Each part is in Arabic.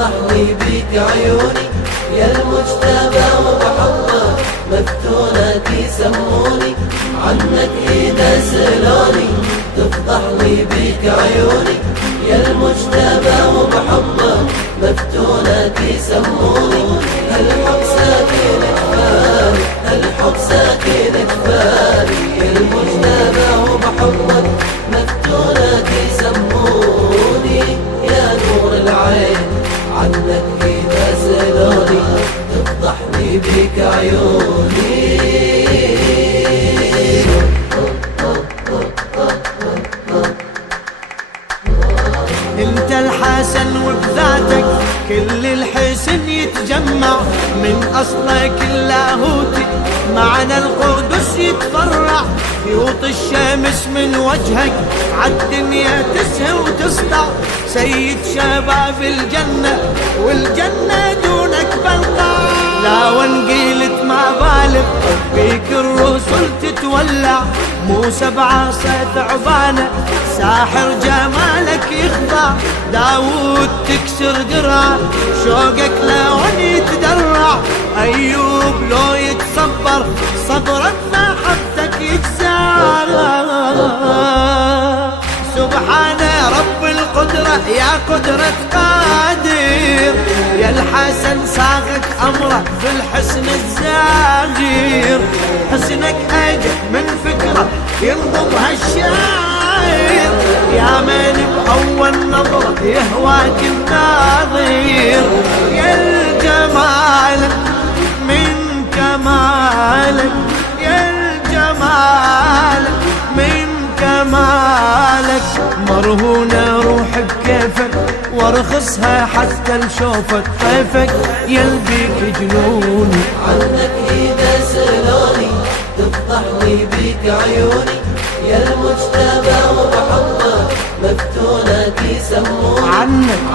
تفضح لي بيك عيوني يا المجتبى وبحبك مفتونك يسموني عنك إذا سلوني تفضح لي بيك عيوني يا المجتبى وبحبك مفتونك يسموني هالحب ساكن كفاري هالحب ساكن كفاري يا المجتبى وبحبك مفتونك يسموني يا نور العين عنك إذا سلوني تفضح لي بيك عيوني. انت الحسن وبذاتك كل الحسن يتجمع من اصلك اللاهوتي معنى القدس يتفرع يوط الشمس من وجهك عالدنيا تسهى وتسطع سيد شباب الجنة والجنة دونك بلقع لا وانقيلت ما بالغ بيك الرسل تتولع موسى بعصا ثعبانة ساحر جمالك يخضع داود تكسر درع شوقك لون يتدرع أيوب لو يتصبر صبرك محبتك يجزع سبحان رب القدرة يا قدرة قادر يا الحسن صاغك أمره في الحسن الزاهر حسنك أجد من فكرة ينظم هالشاعر يا من بأول نظرة يهواك الناظر يا الجمال من كمالك يا الجمال من كمالك مرهونة روح بكيفك وارخصها حتى لشوفك طيفك يلبيك جنوني عنك إذا سلوني تفضح لي بيك عيوني يا المجتبى وبحبك مفتونك يسموني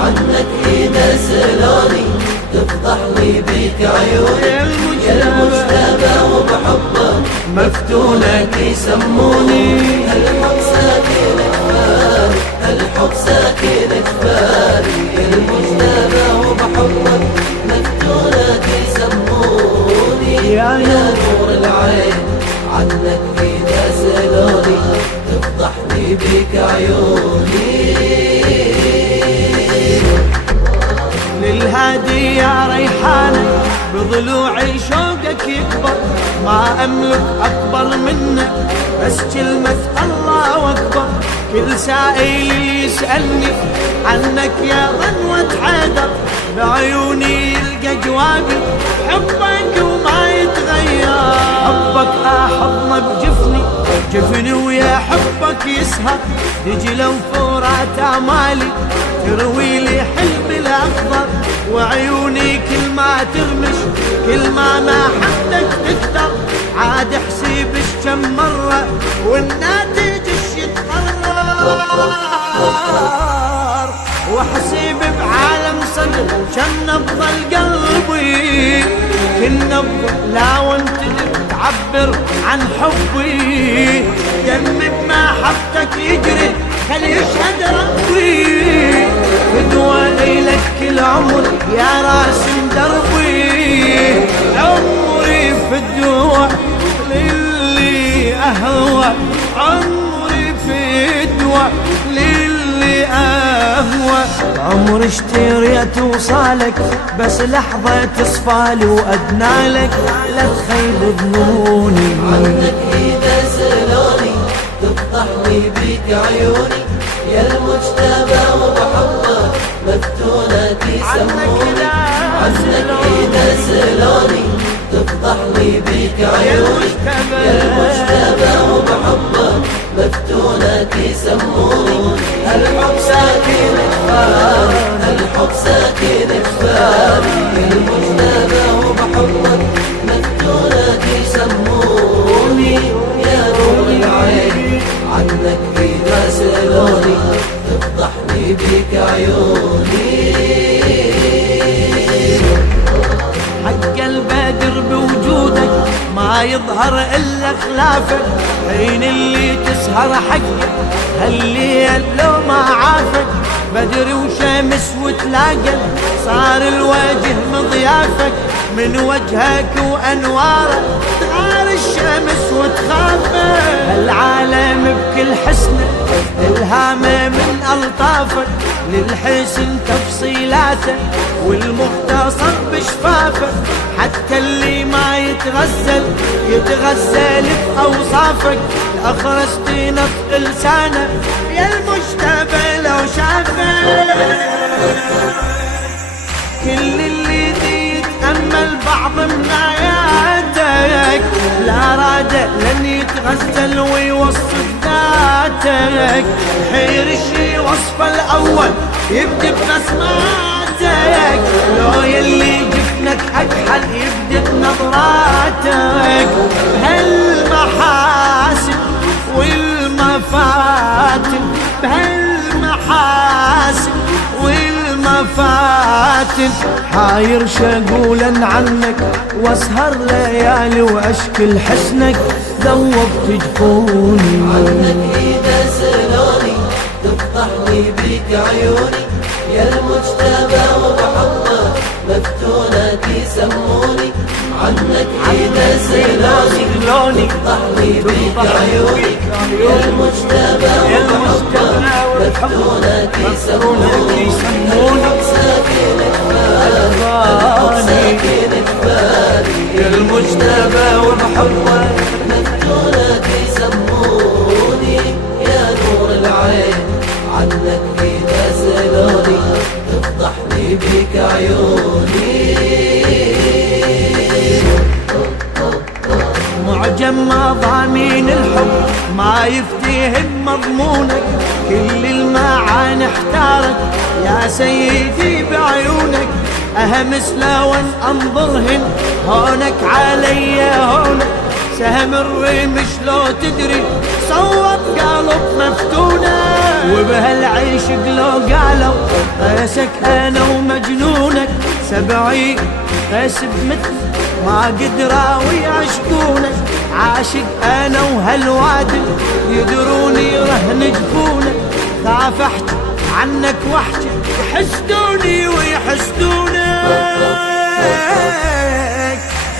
عنك إذا سلوني تفضح لي بيك عيوني يا المجتبى وبحبك مفتونك يسموني هالحب ساكن كفاري هالحب ساكن كفاري يا المجتبى وبحبك مفتونك يسموني يا نور العين عنك إذا سلوني تفضح لي بيك عيوني. للهادي يا ريحانة بضلوعي شوقك يكبر ما أملك أكبر منك بس كلمة الله أكبر كل سائل يسألني عنك يا ظنوة حيدر بعيوني يلقى جوابي حبك وما يتغير حبك أحضنه بجفني جفني ويا حبك يسهر يجي لو فورات أعمالي تروي لي حلمي الأخضر وعيوني كل ما ترمش كل ما حدك تكتر عاد حسيب كم مرة والناتج يتقرر وحسيب بعالم صدر كم نبض قلبي كل نبض لا وانت تعبر عن حبي دمي بمحبتك يجري خلي يشهد ربي فدوى ليلك كل عمر يا راسم دربي عمري فدوى للي أهوى عمري فدوى للي أهوى عمري اشتريت وصالك بس لحظة تصفالي وأدنالك لا تخيب ظنوني عنك إذا سلوني تفضح لي بيك عيوني يا المجتبى وبحبك مفتونك يسموني عنك إذا سلوني تفضح لي بيك عيوني يا المجتبى وبحبك مفتونك يسموني هالحب ساكن كفاري هالحب ساكن كفاري يا المجتبى وبحبك مفتونك يسموني يا نور العين عنك إذا سلوني تفضح لي بيك عيوني. حق البدر بوجودك ما يظهر إلا خلافك حين اللي تسهر حقك هالليل لو ما عافك بدر وشمس وتلاقى صار الوجه مضيافك من وجهك وأنواره تغار الشمس وتخافك العالم بكل حسنه الهامه من ألطافك للحسن تفصيلاته والمختصر بشفافك حتى اللي ما يتغزل بأوصافك أخرجت نطق لسانه يا المجتبى لو شافك كل اللي دي يتأمل بعض من آياتك لا راد لن يتغزل ويوصف ذاتك حير الشي وصفه الأول يبدأ بنسماتك لو يلي جفنك أكحل يبدأ بنظراتك بهالمحاسن والمفاتن بهالمحاسن والمفاتن حاير شقولا عنك واسهر ليالي واشكل حسنك ذوبت جفوني عنك إذا سلوني تفضح لي بيك عيوني يا المجتبى وبحبك مفتونة يسموني عنك إذا سلوني تفضح لي بيك عيوني يا المجتبى وبحبك مفتونة يسموني الحب ساكن كفاري يا المجتبى وبحبك مفتونة يسموني يا نور العين عنك إذا سلوني تفضح لي بيك عيوني معجم مضامين الحب ما يفتهم مضمونك كل المعاني احتارك يا سيدي بعيونك أهمس لون أنظرهن هونك علي هونك سهم الرمش لو تدري صوب قلب مفتونة وبهالعيشق لو قالوا قيسك أنا ومجنونك سبعي قيس بمثل ما قدروا يعشقونك عاشق أنا وهالوادل يدروني رهن جفونك خاف أحكي عنك واحكي يحسدوني ويحسدونك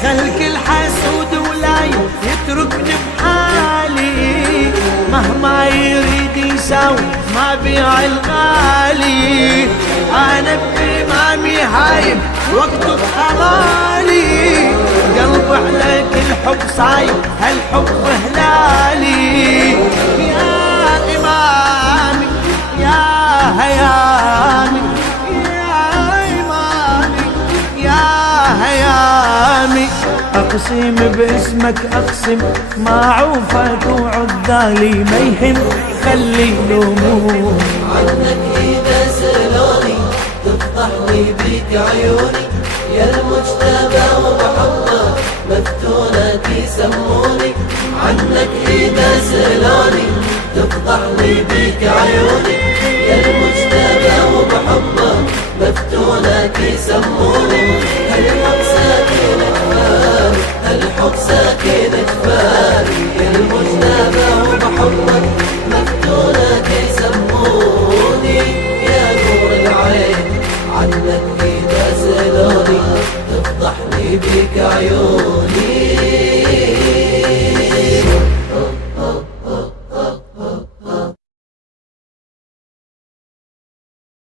خلك الحسود ولا يتركني بحالي مهما يريد يساوي ما بيع الغالي أنا بإمامي هايم واكتب أمالي قلب عليك الحب صايم هالحب هلالي يا إمامي يا هيامي يا إمامي يا هيامي أقسم باسمك أقسم ما عوفك وعذالي ما يهم خلي لومون عنك إذا سلوني تفضح لي بيك عيوني يا المجتبى وبحبك مفتونة يسموني عنك إذا سلوني تفضح لي بيك عيوني يا المجتبى وبحبك مفتونة يسموني الحب ساكن كفاري الحب ساكن كفاري